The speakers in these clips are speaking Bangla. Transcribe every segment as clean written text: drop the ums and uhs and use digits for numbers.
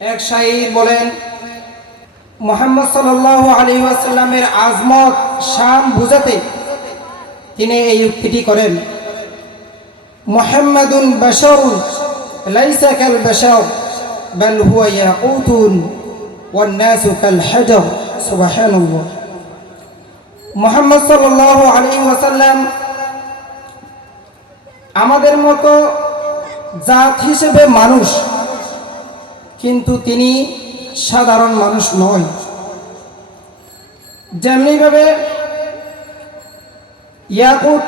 এক শায়র বলেন, মুহাম্মদ সাল্লাল্লাহু আলাইহি ওয়াসাল্লামের আজমত শান বুঝাতে তিনি এই উক্তিটি করেন, মুহাম্মাদুন বাশারুন লাইসা কাল বাশার বাল হুয়া ইয়াকুতুন ওয়ান নাসু কাল হাজার। সুবহানাল্লাহ। মুহাম্মদ সাল্লাল্লাহু আলাইহি ওয়াসাল্লাম আমাদের মতো জাত হিসেবে মানুষ, কিন্তু তিনি সাধারণ মানুষ নয়। যেমনিভাবে ইয়াকুত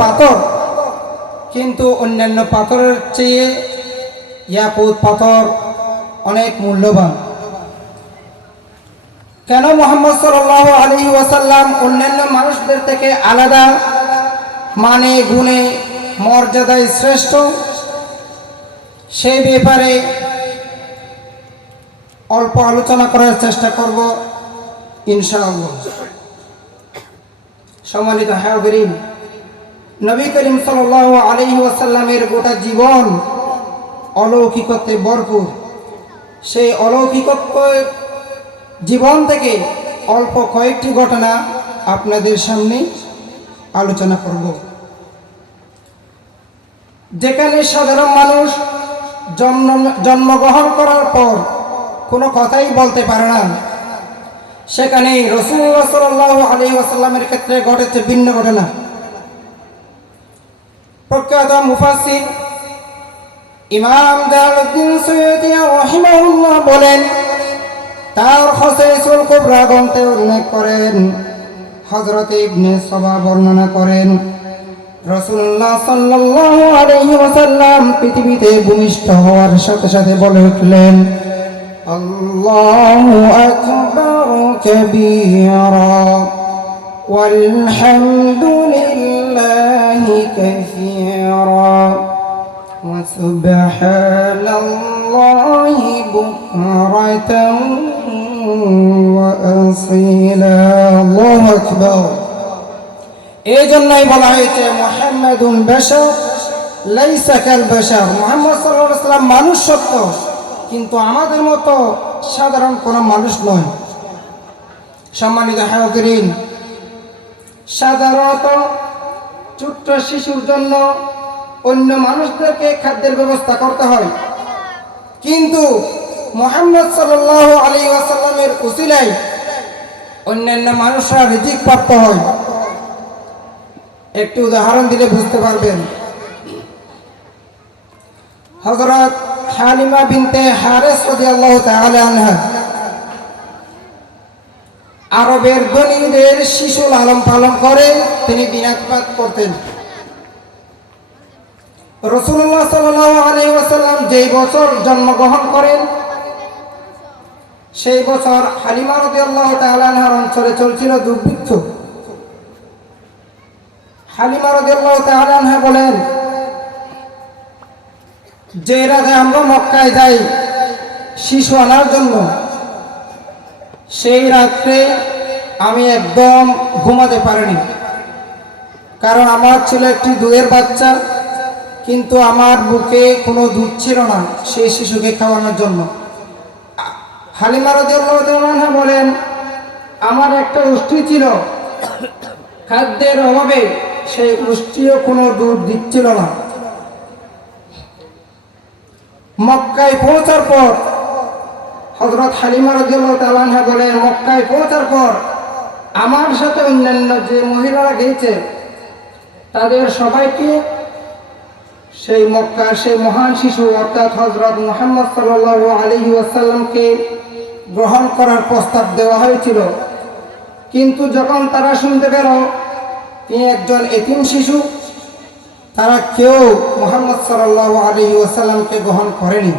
পাথর, কিন্তু অন্যান্য পাথরের চেয়ে ইয়াকুত পাথর অনেক মূল্যবান। কেন মুহাম্মদ সাল্লাল্লাহু আলাইহি ওয়াসাল্লাম অন্যান্য মানুষদের থেকে আলাদা, মানে গুণে মর্যাদায় শ্রেষ্ঠ, সেই ব্যাপারে অল্প আলোচনা করার চেষ্টা করব ইনশাআল্লাহ। সম্মানিত হাজিরিন, নবী করিম সাল্লাল্লাহু আলাইহি ওয়াসাল্লামের গোটা জীবন অলৌকিকত্বে ভরপুর। সেই অলৌকিকত্ব জীবন থেকে অল্প কয়েকটি ঘটনা আপনাদের সামনে আলোচনা করব। যেখানে সাধারণ মানুষ জন্মগ্রহণ করার পর কোনো কথাই বলতে পারে না, সেখানে রাসূলুল্লাহ সাল্লাল্লাহু আলাইহি ওয়াসাল্লামের ক্ষেত্রে ঘটেছে ভিন্ন ঘটনা। প্রখ্যাত মুফাসসির ইমাম জালালউদ্দিন সুয়ুতী রাহিমাহুল্লাহ বলেন, তার খসাইসুল কুবরা গ্রন্থে উল্লেখ করেন, হযরত ইবনে সাবা বর্ণনা করেন, রাসূলুল্লাহ সাল্লাল্লাহু আলাইহি ওয়াসাল্লাম পৃথিবীতে ভূমিষ্ঠ হওয়ার সাথে সাথে বলে উঠলেন, আল্লাহু আকবার কাবীরা ওয়ালহামদুলিল্লাহি কাসীরা ওয়া সুবহানাল্লাহি বুকরাতান ওয়া আসীলা। আল্লাহু আকবার। এই জন্যই বলা হয়েছে মুহাম্মাদুন বাশার লাইসা কাল বাশার। মুহাম্মদ সাল্লাল্লাহু আলাইহি ওয়াসাল্লাম মানুষ সত্য, কিন্তু আমাদের মতো সাধারণ কোনো মানুষ নয়। সম্মানিত হাজিরিন, সাধারণত ছোট্ট শিশুর জন্য অন্য মানুষদেরকে খাদ্যের ব্যবস্থা করতে হয়, কিন্তু মুহাম্মদ সাল্লাল্লাহু আলাইহি ওয়াসাল্লামের উসিলায় অন্যান্য মানুষরা রিজিক প্রাপ্ত হয়। একটি উদাহরণ দিলে বুঝতে পারবেন। হযরত হালিমা বিনতে হারিস রাদিয়াল্লাহু তাআলা আনহা আরবের ধনীদের শিশু লালন পালন করে তিনি দিনাজপাত করতেন। রাসূলুল্লাহ সাল্লাল্লাহু আলাইহি ওয়াসাল্লাম যেই বছর জন্মগ্রহণ করেন, সেই বছর হালিমা রাদিয়াল্লাহু তাআলা আনহার অঞ্চলে চলছিল দুর্ভিক্ষ। হালিমা রাদিয়াল্লাহু তাআলা আনহা বলেন, যে রাতে আমরা মক্কায় যাই শিশু আনার জন্য, সেই রাত্রে আমি একদম ঘুমাতে পারিনি, কারণ আমার ছিল একটি দুধের বাচ্চা, কিন্তু আমার বুকে কোনো দুধ ছিল না সেই শিশুকে খাওয়ানোর জন্য। হালিমা রাদিয়াল্লাহু তাআলা আনহা বলেন, আমার একটা উষ্ট্রি ছিল, খাদ্যের অভাবে সেই উষ্ট্রিও কোনো দুধ দিচ্ছিল না। মক্কায় পৌঁছার পর হযরত হালিমা রাদিয়াল্লাহু তাআলা আনহা বলেন, মক্কায় পৌঁছার পর আমার সাথে অন্যান্য যে মহিলারা গিয়েছে তাদের সবাইকে সেই মক্কার সেই মহান শিশু অর্থাৎ হযরত মুহাম্মদ সাল্লাল্লাহু আলাইহি ওয়াসাল্লামকে গ্রহণ করার প্রস্তাব দেওয়া হয়েছিল, কিন্তু যখন তারা শুনতে পেল তিনি একজন এতিম শিশু, তারা কেউ মুহাম্মদ সাল্লাল্লাহু আলাইহি ওয়াসাল্লামকে গ্রহণ করেনি।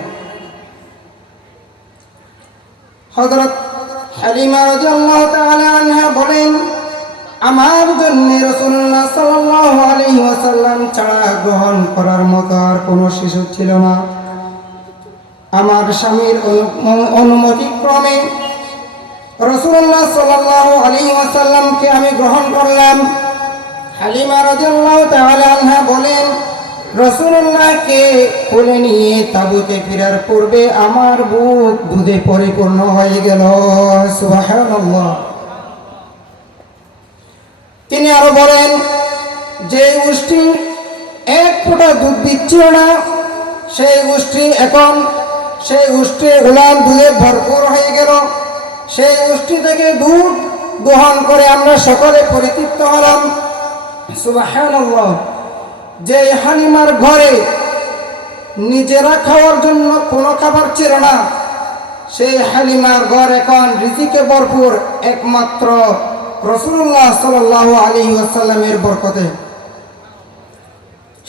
হযরত হালিমা রাদিয়াল্লাহু তাআলা আনহা বলেন, আমার জন্য রাসূলুল্লাহ সাল্লাল্লাহু আলাইহি ওয়াসাল্লাম ছাড়া গ্রহণ করার মতো আর কোনো শিশু ছিল না। আমার স্বামীর অনুমতি ক্রমে রাসূলুল্লাহ সাল্লাল্লাহু আলাইহি ওয়াসাল্লামকে আমি গ্রহণ করলাম। হালিমা রাদিয়াল্লাহু তাআলা আনহা বলেন, রাসূলুল্লাহকে কোলে নিয়ে তাঁবুতে ফেরার পূর্বে আমার বুক দুধে পরিপূর্ণ হয়ে গেল। সুবহানাল্লাহ। তিনি আরো বলেন, যে গোষ্ঠী এক ফোঁটা দুধ দিচ্ছিল না, সেই গোষ্ঠী গোলাম দুধে ভরপুর হয়ে গেল। সেই গোষ্ঠী থেকে দুধ দোহন করে আমরা সকলে পরিতৃপ্ত হলাম। সুবহানাল্লাহ। যে হালিমার ঘরে নিজেরা খাওয়ার জন্য কোনো খাবার ছিল না, সেই হালিমার ঘর এখন রিজিকে ভরপুর একমাত্র রাসূলুল্লাহ সাল্লাল্লাহু আলাইহি ওয়াসাল্লামের বরকতে।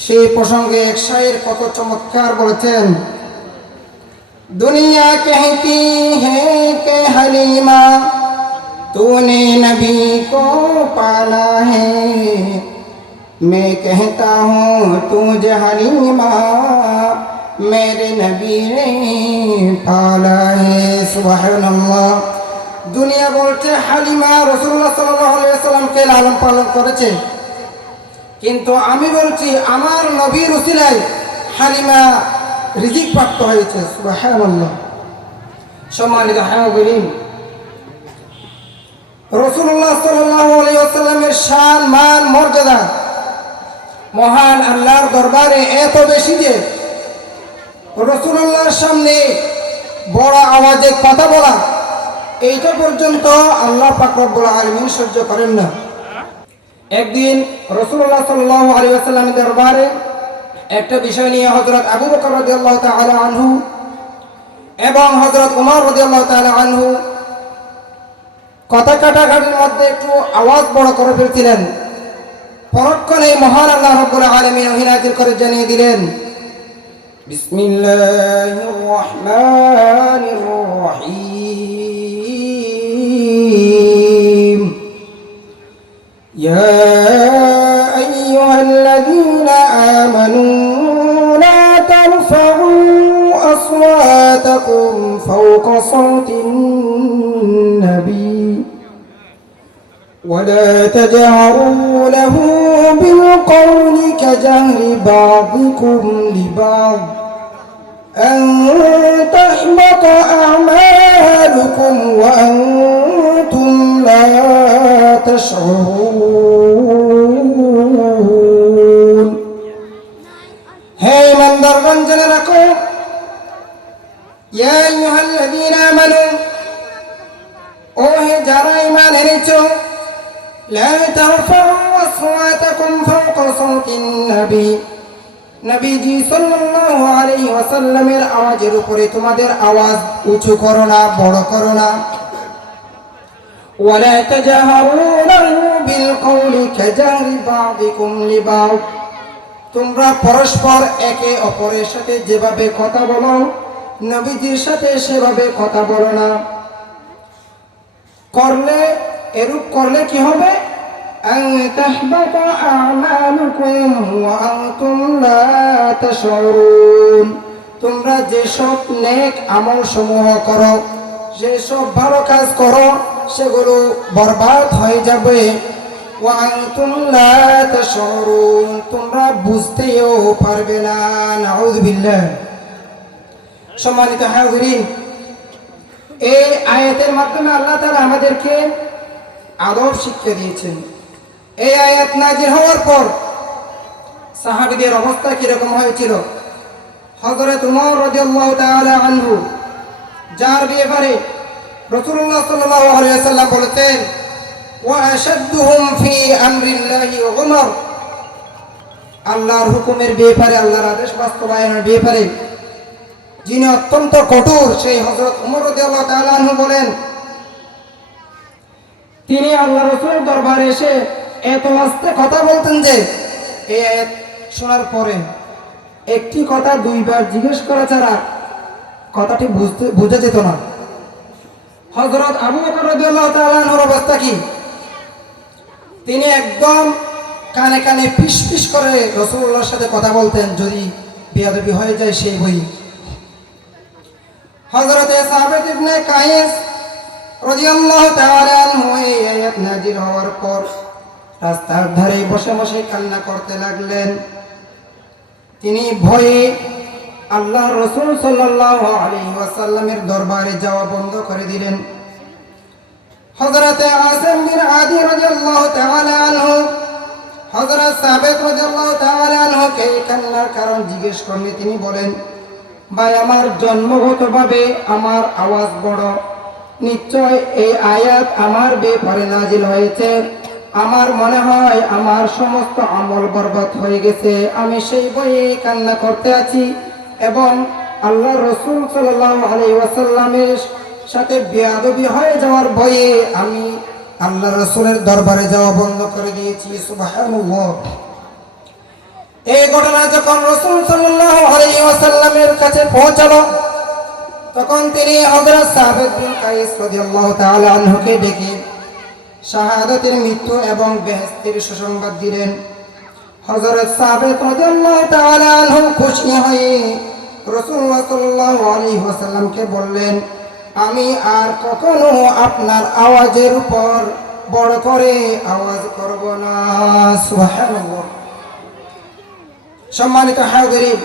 সেই প্রসঙ্গে এক শায়ের কত চমৎকার বলেছেন, দুনিয়া कहती है कि हलीमा तूने नबी को पाला है, मैं कहता हूँ तुझे हलीमा मेरे नबी ने पाला है। सुबहानल्लाह। দুনিয়া বলছে হালিমা রাসূলুল্লাহ সাল্লাল্লাহু আলাইহি ওয়াসাল্লামকে লালন পালন করেছে, কিন্তু আমি বলছি আমার নবীর উসিলায় হালিমা রিজিক প্রাপ্ত হয়েছে। সুবহানাল্লাহ। সম্মানিত হাজিরিন, রাসূলুল্লাহ সাল্লাল্লাহু আলাইহি ওয়াসাল্লামের শান মান মর্যাদা মহান আল্লাহর দরবারে এত বেশি যে রাসূলুল্লাহর সামনে বড় আওয়াজে কথা বলা এইটা পর্যন্ত আল্লাহ পাক রব্বুল আলামিন সহ্য করেন না। একদিন রাসূলুল্লাহ সাল্লাল্লাহু আলাইহি ওয়াসাল্লামের দরবারে একটা বিষয় নিয়ে হযরত আবু বকর রাদিয়াল্লাহু তাআলা আনহু এবং হযরত ওমর রাদিয়াল্লাহু তাআলা আনহু কথা কাটাকাটির মধ্যে একটু আওয়াজ বড় করে ফেলছিলেন। পরক্ষণে মহান আল্লাহ রাব্বুল আলামিন ওহী নাযিল করে জানিয়ে দিলেন, বিসমিল্লাহির রহমানির রহিম, ইয়া আইয়ুহাল্লাযীনা আমানু লা তারফাউ আসওয়াতাকুম ফাওকা সাওতিন নবী ولا تجهروا له بالقول كجهر بعضكم لبعض أن تحبط أعمالكم وأنتم لا تشعرون। هي من درغن جنركم يا أيها الذين آمنوا ওহে যারা ঈমান এনেছো, লা তারফাউ আসওয়াতাকুম ফাওকা সাওতিন নবী, নবীজি সাল্লাল্লাহু আলাইহি ওয়াসাল্লামের আওয়াজের উপরে তোমাদের আওয়াজ উঁচু করো না, বড় করো না। ওয়ালা তাজহারু লাহু বিল কওলি কাজাহরি বাযিকুম লিবা'দ, তোমরা পরস্পর একে অপরের সাথে যেভাবে কথা বলো নবীজির সাথে সেভাবে কথা বলো না। এরূপ করলে কি হবে? আন তাহবাতা আমালুকুম ওয়া আনতুম লা তাশউরুন, তোমরা যেসব নেক আমল সমূহ করো, যেসব ভালো কাজ করো, সেগুলো বরবাদ হয়ে যাবে। ওয়া আনতুম লা তাশউরুন, তোমরা বুঝতেও পারবে না। নাউযু বিল্লাহ। সম্মানিত হাজিরিন, এই আয়াতের মাধ্যমে আল্লাহ তাআলা আমাদেরকে আদব শিক্ষা দিয়েছেন। এই আয়াত নাযিল হওয়ার পর সাহাবীদের অবস্থা কিরকম হয়েছিল? হযরত ওমর রাদিয়াল্লাহু তাআলা আনহু, যার ব্যাপারে রাসূলুল্লাহ সাল্লাল্লাহু আলাইহি ওয়াসাল্লাম বলেছেন, ওয়া আশাদ্দুহুম ফি আমরিল্লাহি ওমর, আল্লাহর হুকুমের ব্যাপারে, আল্লাহর আদেশ বাস্তবায়নের ব্যাপারে যিনি অত্যন্ত কঠোর, সেই হযরত ওমর রাদিয়াল্লাহু তাআলা আনহু বলেন, তিনি আল্লাহ রাসূলের দরবারে এসে এত আস্তে কথা বলতেন যে এই আয়াত শোনার পরে একটি কথা দুইবার জিজ্ঞেস করা ছাড়া কথাটি বোঝা যেত না। হযরত আবু বকর রাদিয়াল্লাহু তাআলা আনহুর অবস্থা কি? তিনি একদম কানে কানে ফিস ফিস করে রাসূলুল্লাহর সাথে কথা বলতেন, যদি বেয়াদবি হয়ে যায় সেই বই। হযরত সাবিত ইবনে কায়েস রাদিয়াল্লাহু তাআলা আনহু এই আয়াত নাযিল হওয়ার পর রাস্তার ধারে বসে বসে কান্না করতে লাগলেন। তিনি ভয়ে আল্লাহ রাসূল সাল্লাল্লাহু আলাইহি ওয়াসাল্লামের দরবারে যাওয়া বন্ধ করে দিলেন। হযরত আসিম বিন আদি রাদিয়াল্লাহু তাআলা আনহু হযরত সাবিত রাদিয়াল্লাহু তাআলা আনহুকে কান্নার কারণ জিজ্ঞেস করলে তিনি বলেন, ভাই, আমার জন্মগতভাবে আমার আওয়াজ বড়, নিশ্চয় এই আয়াত আমার ব্যাপারে নাজিল হয়েছে। আমার মনে হয় আমার সমস্ত আমল বরবাদ হয়ে গেছে। আমি সেই ভয়ে কান্না করতে আছি এবং আল্লাহ রাসূল সাল্লাল্লাহু আলাইহি ওয়াসাল্লামের সাথে বেয়াদবি হয়ে যাওয়ার ভয়ে আমি আল্লাহ রাসূলের দরবারে যাওয়া বন্ধ করে দিয়েছি। সুবহানাল্লাহ। এই ঘটনা যখন রাসূল সাল্লাল্লাহু আলাইহি ওয়াসাল্লামের কাছে পৌঁছালো, তখন তিনি হযরত সাবিত বিন কাইস রাদিয়াল্লাহু তাআলা আনহুকে ডেকে শাহাদাতের মৃত্যু এবং বেহেশতের সুসংবাদ দিলেন। হযরত সাবিত রাদিয়াল্লাহু তাআলা আনহু খুশি হয়ে রাসূলুল্লাহ সাল্লাল্লাহু আলাইহি ওয়াসাল্লামকে বললেন, আমি আর কখনো আপনার আওয়াজের উপর বড় করে আওয়াজ করব না। সুবহানাল্লাহ। সম্মানিত হাজিরিন,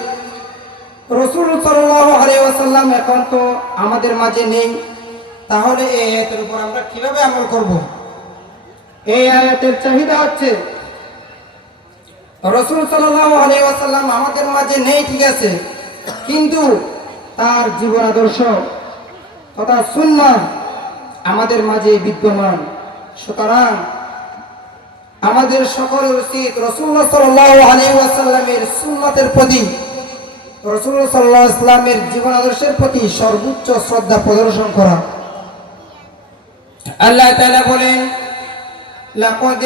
রাসূল সাল্লাল্লাহু আলাইহি ওয়াসাল্লাম এখন তো আমাদের মাঝে নেই, তাহলে এই আয়াতের উপর আমরা কিভাবে আমল করব? এই আয়াতের চাহিদা হচ্ছে রাসূল সাল্লাল্লাহু আলাইহি ওয়াসাল্লাম আমাদের মাঝে নেই, ঠিক আছে, কিন্তু তার জীবন আদর্শ তথা সুন্নাহ আমাদের মাঝে বিদ্যমান। সুতরাং আমাদের সকলের উচিত রাসূলুল্লাহ সাল্লাল্লাহু আলাইহি ওয়াসাল্লামের সুন্নাতের প্রতি, রাসূলুল্লাহ সাল্লাল্লাহু আলাইহি ওয়াসাল্লামের জীবন আদর্শের প্রতি সর্বোচ্চ শ্রদ্ধা প্রদর্শন করা। আল্লাহ তাআলা বলেন, লাকাদ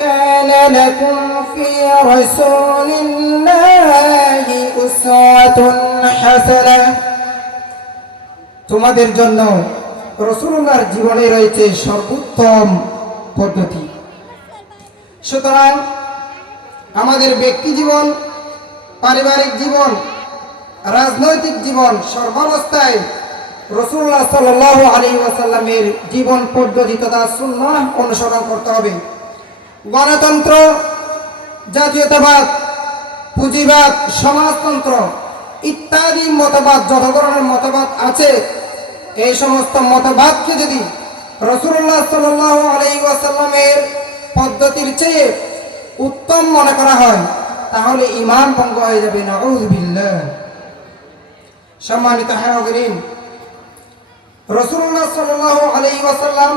কানা লাকুম ফি রাসূলিল্লাহি উসওয়াতুন হাসানাহ। তোমাদের জন্য রাসূলুল্লাহর জীবনে রয়েছে সর্বোত্তম পদ্ধতি। সুতরাং আমাদের ব্যক্তি জীবন, পারিবারিক জীবন, রাজনৈতিক জীবন সর্বাবস্থায় রাসূলুল্লাহ সাল্লাল্লাহু আলাইহি ওয়াসাল্লামের জীবন পদ্ধতি তথা সুন্নাহ অনুসরণ করতে হবে। গণতন্ত্র, জাতীয়তাবাদ, পুঁজিবাদ, সমাজতন্ত্র ইত্যাদি মতবাদ, যত ধরনের মতবাদ আছে, এই সমস্ত মতবাদকে যদি রাসূলুল্লাহ সাল্লাল্লাহু আলাইহি ওয়াসাল্লামের পদ্ধতির চেয়ে উত্তম মনে করা হয়, তাহলে ঈমান ভঙ্গ হয়ে যাবে। নাউযুবিল্লাহ। সম্মানিত হাজিরিন, রাসূলুল্লাহ সাল্লাল্লাহু আলাইহি ওয়াসাল্লাম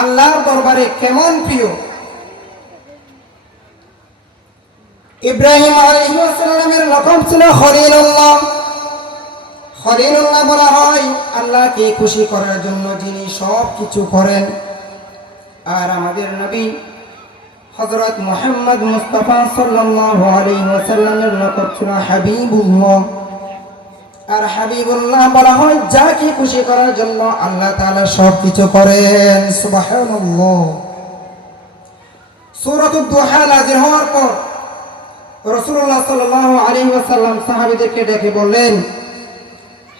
আল্লাহর দরবারে কেমন প্রিয়। ইব্রাহিম আলাইহিস সালামের লকব ছিল খলিলুল্লাহ। খলিলুল্লাহ বলা হয় আল্লাহকে খুশি করার জন্য যিনি সব কিছু করেন। আর আমাদের নবী হযরত মুহাম্মদ মুস্তাফা সাল্লাল্লাহু আলাইহি ওয়াসাল্লামের লকব ছিল হাবিবুল্লাহ। আর হাবিবুল্লাহ বলা হয় যাকে খুশি করার জন্য আল্লাহ তাআলা সব কিছু করেন। সুবহানাল্লাহ। সূরাতুদ দুহা নাযিল হওয়ার পর রাসূলুল্লাহ সাল্লাল্লাহু আলাইহি ওয়াসাল্লাম সাহাবীদেরকে ডেকে বললেন,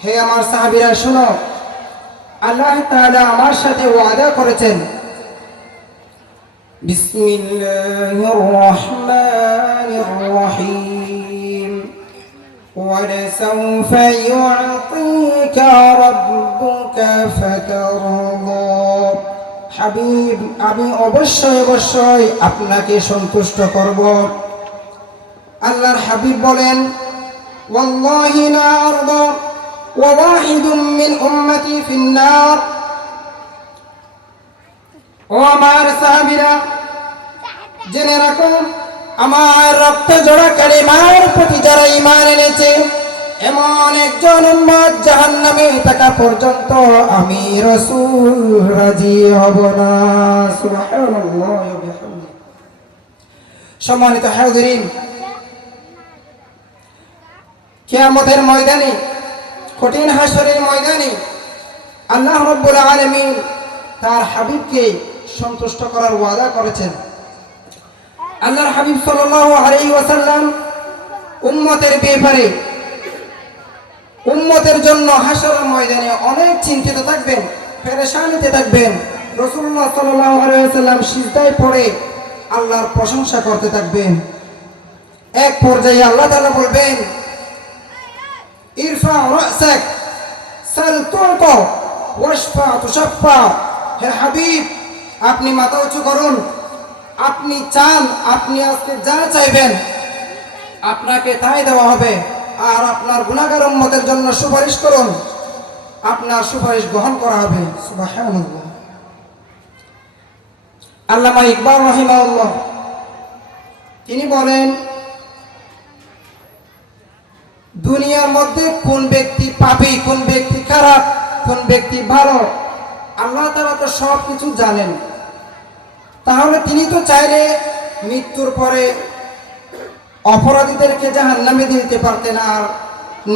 হে আমার সাহাবীরা শোনো, আল্লাহ তাআলা আমার সাথে ওয়াদা করেছেন, বিসমিল্লাহির রহমানির রহিম, ওয়ালাসাউফা ইউ'তিকা রাব্বুকা ফাতারদা। হাবিব, আমি অবশ্যই অবশ্যই আপনাকে সন্তুষ্ট করব। আল্লাহর হাবিব বলেন, ওয়াল্লাহি লা আরদা ওয়া ওয়াহিদুম মিন উম্মতি ফিন-নার। ও আমার সাহাবীরা, জেনে রাখো, আমার রক্ত জোড়া কালিমার প্রতি যারা ঈমান এনেছে, এমন একজন উম্মত জাহান্নামে থাকা পর্যন্ত আমি রাসূল রাজি হব না। সুবহানাল্লাহ ওয়া বিহামদিহি। সম্মানিত হাজিরিন, কিয়ামতের ময়দানে, কঠিন হাসরের ময়দানে আল্লাহ রাব্বুল আলামিন তার হাবিবকে সন্তুষ্ট করার ওয়াদা করেছেন। আল্লাহর হাবিব সাল্লাল্লাহু আলাইহি ওয়াসাল্লাম উম্মতের ব্যাপারে, উম্মতের জন্য হাসরের ময়দানে অনেক চিন্তিত থাকবেন, পেরেশানিতে থাকবেন। রাসূলুল্লাহ সাল্লাল্লাহু আলাইহি ওয়াসাল্লাম সিজদায় পড়ে আল্লাহর প্রশংসা করতে থাকবেন। এক পর্যায়ে আল্লাহ তাআলা বলবেন, ইরফা রাসাক সাল তুতা ওয়াশফা তুশাফা। হে হাবিব, আপনি মাথা উঁচু করুন, আপনি চান, আপনি আজকে যা চাইবেন আপনাকে তাই দেওয়া হবে। আর আপনার গুনাহগার উম্মতের জন্য সুপারিশ করুন, আপনার সুপারিশ গ্রহণ করা হবে। সুবহানাল্লাহ। আল্লামা ইকবাল রাহিমাহুল্লাহ তিনি বলেন, দুনিয়ার মধ্যে কোন ব্যক্তি পাপী, কোন ব্যক্তি খারাপ, কোন ব্যক্তি ভালো, আল্লাহ তাআলা তো সব কিছু জানেন। তাহলে তিনি তো চাইলে মৃত্যুর পরে অপরাধীদেরকে জাহান্নামে দিয়ে দিতে পারতেন, আর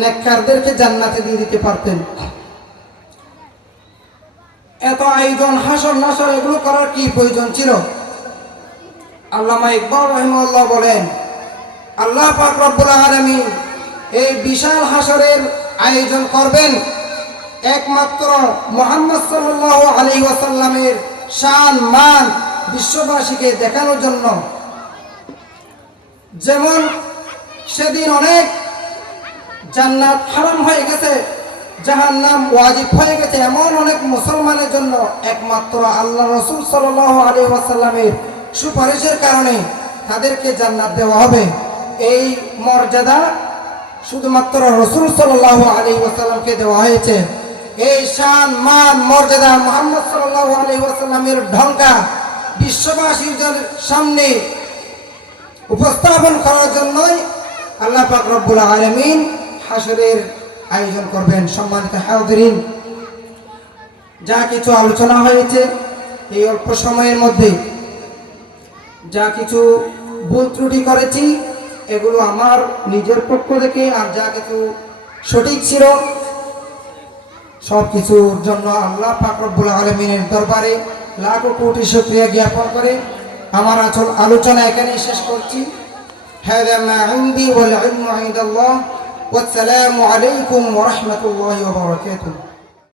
নেককারদেরকে জান্নাতে দিয়ে দিতে পারতেন। এত আয়োজন, হাসর নাসর, এগুলো করার কি প্রয়োজন ছিল? আল্লামা ইকবাল রাহিমাহুল্লাহ বলেন, আল্লাহ পাক রব্বুল আলামিন এই বিশাল হাসরের আয়োজন করবেন একমাত্র মুহাম্মদ সাল্লাল্লাহু আলাইহি ওয়াসাল্লামের শান মান বিশ্ববাসীকে দেখানোর জন্য। যেমন সেদিন অনেক জান্নাত হারাম হয়ে গেছে, জাহান্নাম ওয়াজিব হয়ে গেছে, এমন অনেক মুসলমানের জন্য একমাত্র আল্লাহ রাসূল সাল্লাল্লাহু আলাইহি ওয়াসাল্লামের সুপারিশের কারণে তাদেরকে জান্নাত দেওয়া হবে। এই মর্যাদা শুধুমাত্র রাসূল সাল্লাল্লাহু আলাইহি ওয়াসাল্লামকে দেওয়া হয়েছে। এই শান মান মর্যাদা মুহাম্মদ সাল্লাল্লাহু আলাইহি ওয়াসাল্লামের ঢঙ্কা বিশ্ববাসীর সামনে উপস্থাপন করার জন্যই আল্লাহ পাক রব্বুল আলামিন হাসরের আয়োজন করবেন। সম্মানিত হাজিরিন, যা কিছু আলোচনা হয়েছে এই অল্প সময়ের মধ্যে, যা কিছু ভুল ত্রুটি করেছি এগুলো আমার নিজের পক্ষ থেকে, আর যা কিছু সঠিক ছিল সব কিছুর জন্য আল্লাহ পাক রব্বুল আলামিনের দরবারে লাখো কোটি শুকরিয়া জ্ঞাপন করে আমার আলোচনা এখানেই শেষ করছি। হাযা মা ইনদি ওয়াল ইলমু ইনদাল্লাহ। ওয়াসসালামু আলাইকুম ওয়া রাহমাতুল্লাহি ওয়া বারাকাতুহু।